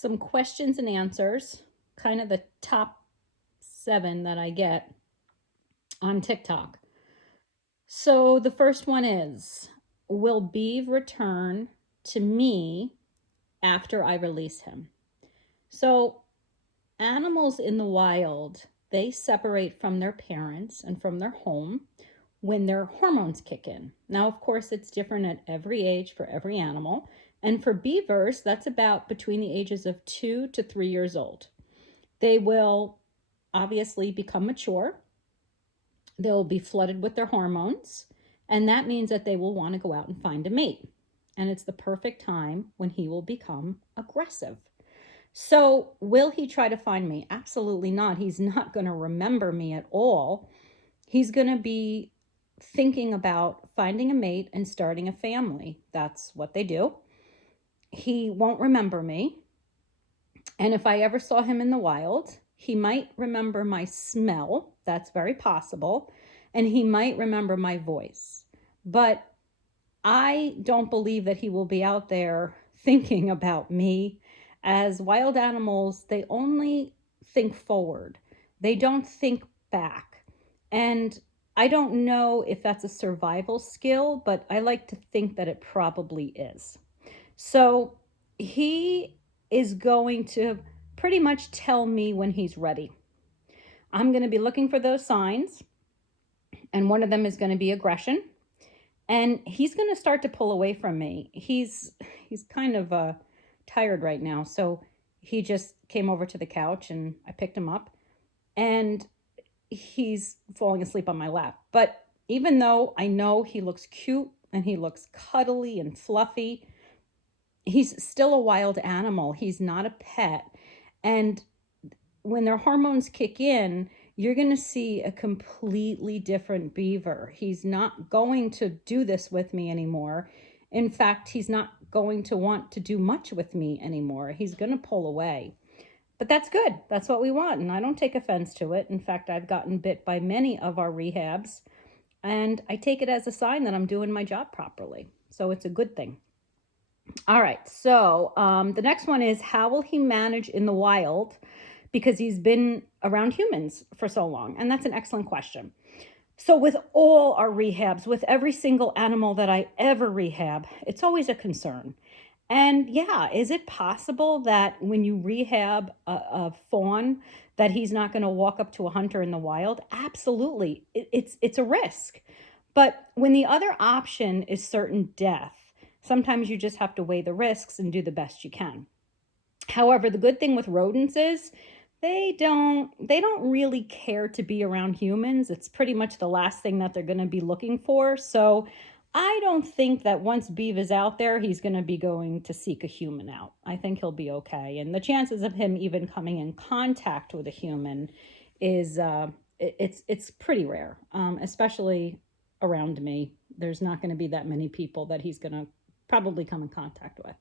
some questions and answers, kind of the top 7 that I get on TikTok. So the first one is, will Beave return to me after I release him? So animals in the wild, they separate from their parents and from their home when their hormones kick in. Now, of course, it's different at every age for every animal. And for beavers, that's about between the ages of 2 to 3 years old. They will obviously become mature. They'll be flooded with their hormones. And that means that they will want to go out and find a mate. And it's the perfect time when he will become aggressive. So will he try to find me? Absolutely not. He's not going to remember me at all. He's going to be thinking about finding a mate and starting a family. That's what they do. He won't remember me. And if I ever saw him in the wild, he might remember my smell. That's very possible. And he might remember my voice. But I don't believe that he will be out there thinking about me. As wild animals, they only think forward. They don't think back. And I don't know if that's a survival skill, but I like to think that it probably is. So he is going to pretty much tell me when he's ready. I'm going to be looking for those signs, and one of them is going to be aggression. And he's going to start to pull away from me. He's kind of tired right now. So he just came over to the couch and I picked him up. And he's falling asleep on my lap. But even though I know he looks cute and he looks cuddly and fluffy, he's still a wild animal. He's not a pet. And when their hormones kick in, you're going to see a completely different beaver. He's not going to do this with me anymore. In fact, he's not going to want to do much with me anymore. He's going to pull away. But that's good. That's what we want. And I don't take offense to it. In fact, I've gotten bit by many of our rehabs. And I take it as a sign that I'm doing my job properly. So it's a good thing. All right. So the next one is, how will he manage in the wild? Because he's been around humans for so long. And that's an excellent question. So with all our rehabs, with every single animal that I ever rehab, it's always a concern. And yeah, is it possible that when you rehab a fawn, that he's not going to walk up to a hunter in the wild? Absolutely. It's a risk. But when the other option is certain death, sometimes you just have to weigh the risks and do the best you can. However, the good thing with rodents is they don't really care to be around humans. It's pretty much the last thing that they're going to be looking for. So I don't think that once Beave is out there, he's going to be going to seek a human out. I think he'll be okay. And the chances of him even coming in contact with a human is it's pretty rare, especially around me. There's not going to be that many people that he's going to probably come in contact with.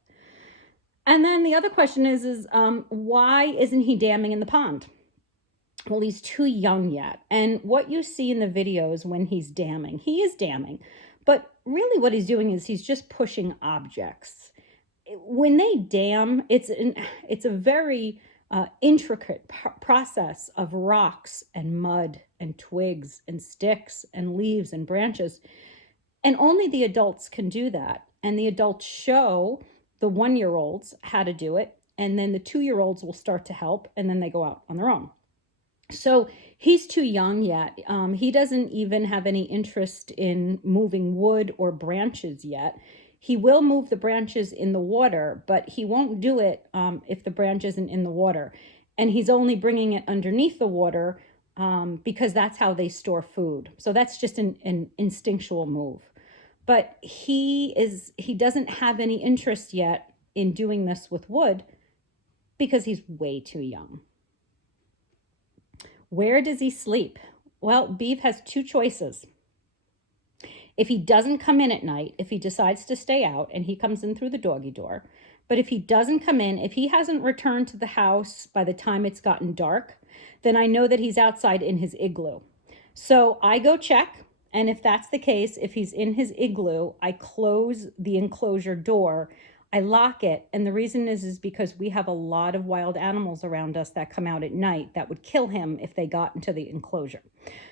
And then the other question is why isn't he damming in the pond? Well, he's too young yet. And what you see in the videos when he's damming, he is damming. But really what he's doing is he's just pushing objects. When they dam, it's a very intricate process of rocks and mud and twigs and sticks and leaves and branches. And only the adults can do that. And the adults show the 1-year-olds how to do it. And then the 2-year-olds will start to help. And then they go out on their own. So he's too young yet. He doesn't even have any interest in moving wood or branches yet. He will move the branches in the water, but he won't do it if the branch isn't in the water. And he's only bringing it underneath the water because that's how they store food. So that's just an instinctual move. But he doesn't have any interest yet in doing this with wood because he's way too young. Where does he sleep? Well, Beave has 2 choices. If he doesn't come in at night, if he decides to stay out and he comes in through the doggy door, but if he doesn't come in, if he hasn't returned to the house by the time it's gotten dark, then I know that he's outside in his igloo. So I go check. And if that's the case, if he's in his igloo, I close the enclosure door I lock it, and the reason is because we have a lot of wild animals around us that come out at night that would kill him if they got into the enclosure.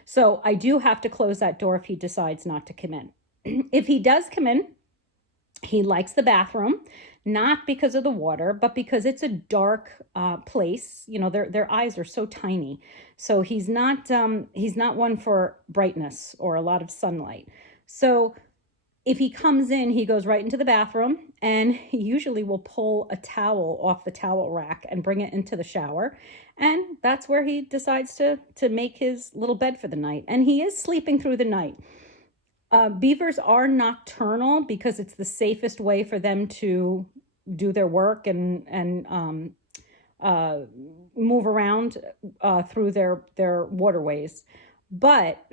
So I do have to close that door if he decides not to come in. If he does come in, he likes the bathroom, not because of the water, but because it's a dark place. You know, their eyes are so tiny, so he's not one for brightness or a lot of sunlight. So if he comes in, he goes right into the bathroom, and he usually will pull a towel off the towel rack and bring it into the shower. And that's where he decides to make his little bed for the night. And he is sleeping through the night. Beavers are nocturnal because it's the safest way for them to do their work and move around through their waterways. But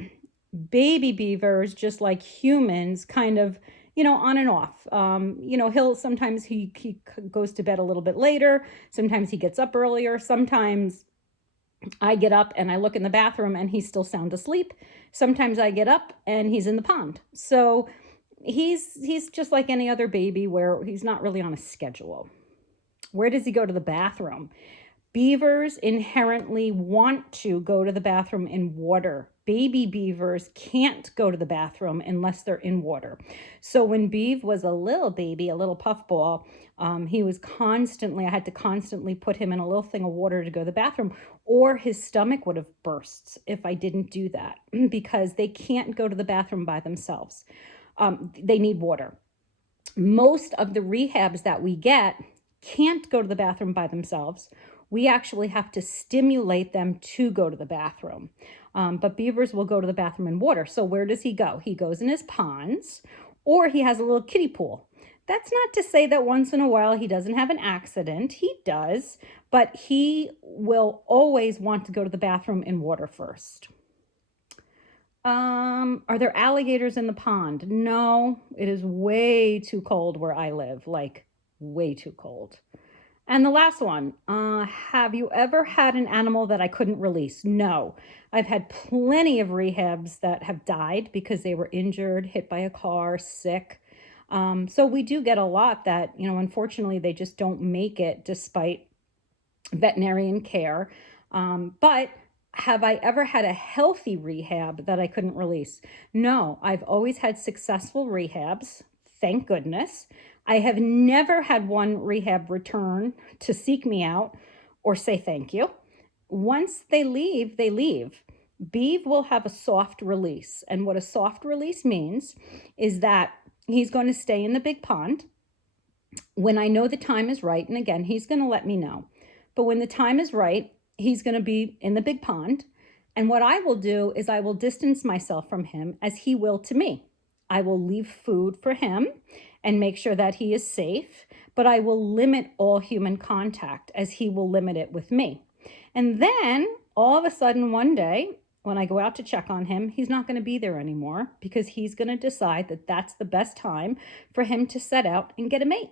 baby beavers, just like humans, kind of, on and off. He'll sometimes he goes to bed a little bit later. Sometimes he gets up earlier. Sometimes I get up and I look in the bathroom and he's still sound asleep. Sometimes I get up and he's in the pond. So he's just like any other baby where he's not really on a schedule. Where does he go to the bathroom? Beavers inherently want to go to the bathroom in water. Baby beavers can't go to the bathroom unless they're in water. So when Beave was a little baby, a little puffball, I had to constantly put him in a little thing of water to go to the bathroom, or his stomach would have burst if I didn't do that, because they can't go to the bathroom by themselves. They need water. Most of the rehabs that we get can't go to the bathroom by themselves. We actually have to stimulate them to go to the bathroom. But beavers will go to the bathroom in water. So where does he go? He goes in his ponds, or he has a little kiddie pool. That's not to say that once in a while he doesn't have an accident. He does, but he will always want to go to the bathroom in water first. Are there alligators in the pond? No, it is way too cold where I live, like way too cold. And the last one, have you ever had an animal that I couldn't release? No. I've had plenty of rehabs that have died because they were injured, hit by a car, sick. So we do get a lot that, unfortunately, they just don't make it despite veterinarian care. But have I ever had a healthy rehab that I couldn't release? No, I've always had successful rehabs, thank goodness. I have never had one rehab return to seek me out or say thank you. Once they leave, they leave. Beave will have a soft release. And what a soft release means is that he's going to stay in the big pond when I know the time is right. And again, he's going to let me know. But when the time is right, he's going to be in the big pond. And what I will do is I will distance myself from him as he will to me. I will leave food for him and make sure that he is safe, but I will limit all human contact as he will limit it with me. And then all of a sudden one day, when I go out to check on him, he's not going to be there anymore because he's going to decide that that's the best time for him to set out and get a mate.